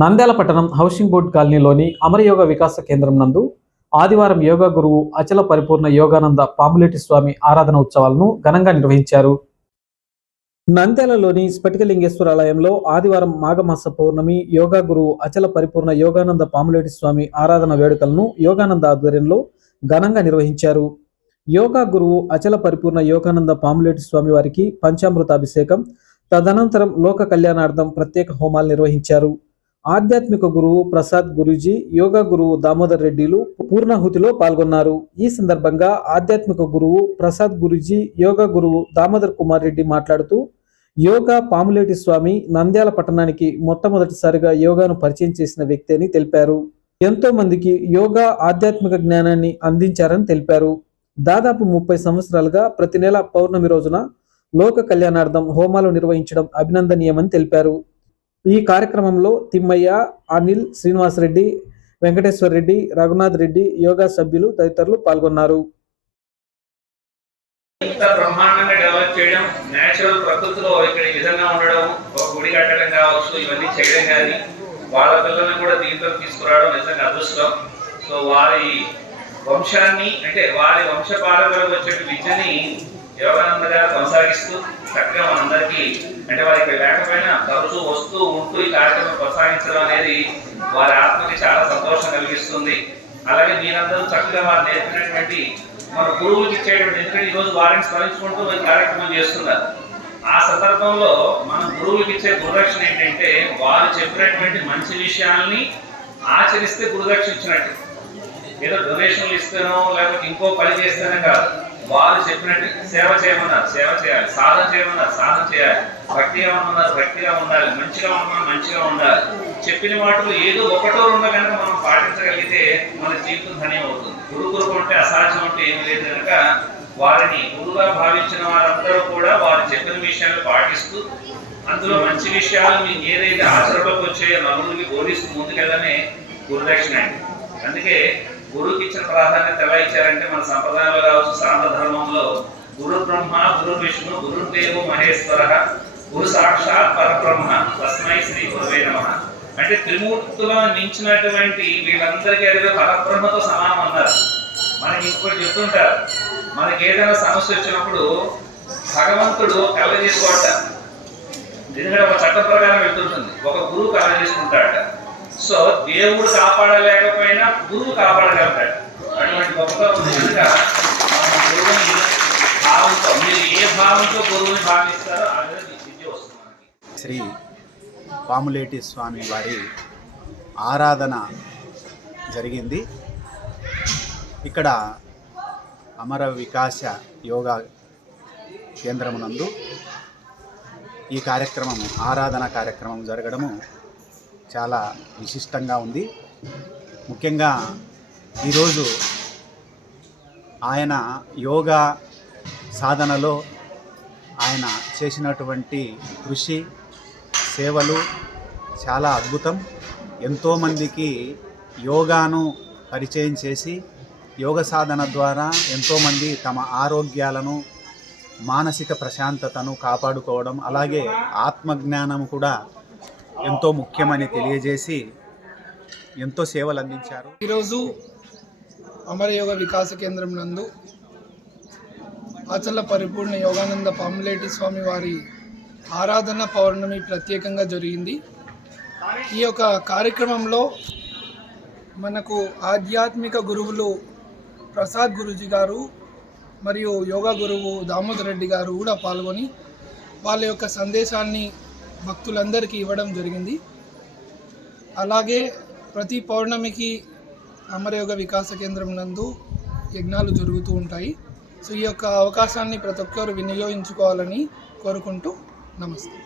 నంద్యాల పట్టణం housing board కాలనీలోని అమరయోగ వికాస కేంద్రం నందు ఆదివారం యోగా గురువు అచల పరిపూర్ణ యోగానంద పాములేటి స్వామి ఆరాధన ఉత్సవాలను ఘనంగా నిర్వహించారు. నంద్యాలలోని స్ఫటికలింగేశ్వర ఆలయంలో ఆదివారం మాఘమాస పౌర్ణమి యోగా గురువు అచల పరిపూర్ణ యోగానంద పాములేటి స్వామి ఆరాధన వేడుకలను యోగానంద ఆధ్వర్యంలో ఘనంగా నిర్వహించారు. యోగా గురువు అచల పరిపూర్ణ యోగానంద పాములేటి స్వామి వారికి పంచామృతాభిషేకం, తదనంతరం లోక కళ్యాణార్థం ప్రత్యేక హోమాలు నిర్వహించారు. ఆధ్యాత్మిక గురువు ప్రసాద్ గురూజీ, యోగా గురువు దామోదర్ రెడ్డిలు పూర్ణాహుతిలో పాల్గొన్నారు. ఈ సందర్భంగా ఆధ్యాత్మిక గురువు ప్రసాద్ గురూజీ, యోగా గురువు దామోదర్ కుమార్ రెడ్డి మాట్లాడుతూ, యోగా పాములేటి స్వామి నంద్యాల పట్టణానికి మొట్టమొదటిసారిగా యోగాను పరిచయం చేసిన వ్యక్తి అని తెలిపారు. ఎంతో మందికి యోగా ఆధ్యాత్మిక జ్ఞానాన్ని అందించారని తెలిపారు. దాదాపు 30 సంవత్సరాలుగా ప్రతి నెల పౌర్ణమి రోజున లోక కళ్యాణార్థం హోమాలు నిర్వహించడం అభినందనీయమని తెలిపారు. ఈ కార్యక్రమంలో తిమ్మయ్య, అనిల్, శ్రీనివాసరెడ్డి, వెంకటేశ్వర రెడ్డి, రఘునాథ్ రెడ్డి, యోగా సభ్యులు తదితరులు పాల్గొన్నారు. ఇంత బ్రహ్మాండంగా డెవలప్ చేయడం, నేచురల్ ప్రకృతిలో ఇక్కడ ఈ విధంగా ఉండడం, ఒక గుడి కట్టడం కావచ్చు, ఇవన్నీ చేయడం కానీ వాళ్ళ పిల్లల్ని కూడా దీంట్లో తీసుకురావడం నిజంగా అదృష్టం. సో వారి వంశాన్ని, అంటే వారి వంశ పారంపర్యం వచ్చే విద్యని యోగానంద గారు కొనసాగిస్తూ చక్కగా మనందరికీ, అంటే వారి ఇక్కడ లేకపోయినా తరచూ వస్తూ ఉంటూ ఈ కార్యక్రమం కొనసాగించడం అనేది వారి ఆత్మకి చాలా సంతోషం కలిగిస్తుంది. అలాగే మీరందరూ చక్కగా వారు నేర్పినటువంటి మన గురువులకి ఇచ్చేటువంటి, ఎందుకంటే ఈరోజు వారిని స్మరించుకుంటూ ఈ కార్యక్రమం చేస్తున్నారు. ఆ సందర్భంలో మన గురువులకి ఇచ్చే గురుదక్షిణ ఏంటంటే వారు చెప్పినటువంటి మంచి విషయాల్ని ఆచరిస్తే గురుదక్షిణ ఇచ్చినట్టు. ఏదో డొనేషన్లు ఇస్తానో లేకపోతే ఇంకో పని చేస్తానో కాదు, వారు చెప్పినట్టు సేవ చేయమన్నారు, సేవ చేయాలి, సాధన చేయమన్నారు, సాధన చేయాలి, భక్తిగా ఉండమన్నారు, భక్తిగా ఉండాలి, మంచిగా ఉండమన్నారు, మంచిగా ఉండాలి. చెప్పిన వాటిలో ఏదో ఒకటో రెండో కనుక మనం పాటించగలిగితే మన జీవితం ధన్యం అవుతుంది. గురువు అంటే అసాధ్యం అంటే ఏమి లేదు కనుక వారిని గురువుగా భావించిన వారందరూ కూడా వారు చెప్పిన విషయాలు పాటిస్తూ, అందులో మంచి విషయాలు మీకు ఏదైతే ఆచరణలోకి వచ్చాయో నలుగురికి బోధిస్తూ ముందుకెళ్ళనే గురుదక్షిణ అండి. అందుకే గురువుకి ఇచ్చిన ప్రాధాన్యత ఎలా ఇచ్చారంటే మన సంప్రదాయంలో కావచ్చు, సాంత ధర్మంలో గురు బ్రహ్మ, గురు విష్ణు, గురుదేవో మహేశ్వర, గురు సాక్షాత్ పరబ్రహ్మ, తస్మై శ్రీ గురువే నమః. అంటే త్రిమూర్తులను మించినటువంటి వీళ్ళందరికీ అడిగే పరబ్రహ్మతో సమానం అన్నారు. మనకి ఇంకొకటి చెప్తుంటారు, మనకి ఏదైనా సమస్య వచ్చినప్పుడు భగవంతుడు కళ్ళ చేసుకోవట, ఎందుకంటే ఒక చట్ట ప్రకారం వెళ్తుంటుంది, ఒక గురువు కళ్ళ చేసుకుంటాడట. సో దేవుడు కాపాడలేకపోయినా గురువు కాపాడగలుగుతాడు. అటువంటి గొప్పగా ఉంది కనుక గురువుని భావంతో, మీరు ఏ భావంతో గురువుని భావిస్తారో ఆ విధంగా విద్య వస్తుంది. శ్రీ పాములేటి స్వామి వారి ఆరాధన జరిగింది. ఇక్కడ అమర వికాస యోగా కేంద్రమునందు ఈ కార్యక్రమం, ఆరాధన కార్యక్రమం జరగడము చాలా విశిష్టంగా ఉంది. ముఖ్యంగా ఈరోజు ఆయన యోగా సాధనలో ఆయన చేసినటువంటి కృషి, సేవలు చాలా అద్భుతం. ఎంతోమందికి యోగాను పరిచయం చేసి యోగ సాధన ద్వారా ఎంతోమంది తమ ఆరోగ్యాలను, మానసిక ప్రశాంతతను కాపాడుకోవడం, అలాగే ఆత్మజ్ఞానం కూడా ఎంతో ముఖ్యమని తెలియజేసి ఎంతో సేవలు అందించారు. ఈరోజు అమరయోగ వికాస కేంద్రం నందు అచల పరిపూర్ణ యోగానంద పాములేటి స్వామి వారి ఆరాధన పౌర్ణమి ప్రత్యేకంగా జరిగింది. ఈ యొక్క కార్యక్రమంలో మనకు ఆధ్యాత్మిక గురువులు ప్రసాద్ గురూజీ గారు మరియు యోగా గురువు దామోదర్ రెడ్డి గారు కూడా పాల్గొని వాళ్ళ యొక్క సందేశాన్ని భక్తులందరికీ ఇవ్వడం జరిగింది. అలాగే ప్రతి పౌర్ణమికి అమరయోగ వికాస కేంద్రం నందు యజ్ఞాలు జరుగుతూ ఉంటాయి. సో ఈ యొక్క అవకాశాన్ని ప్రతి ఒక్కరు వినియోగించుకోవాలని కోరుకుంటూ నమస్తే.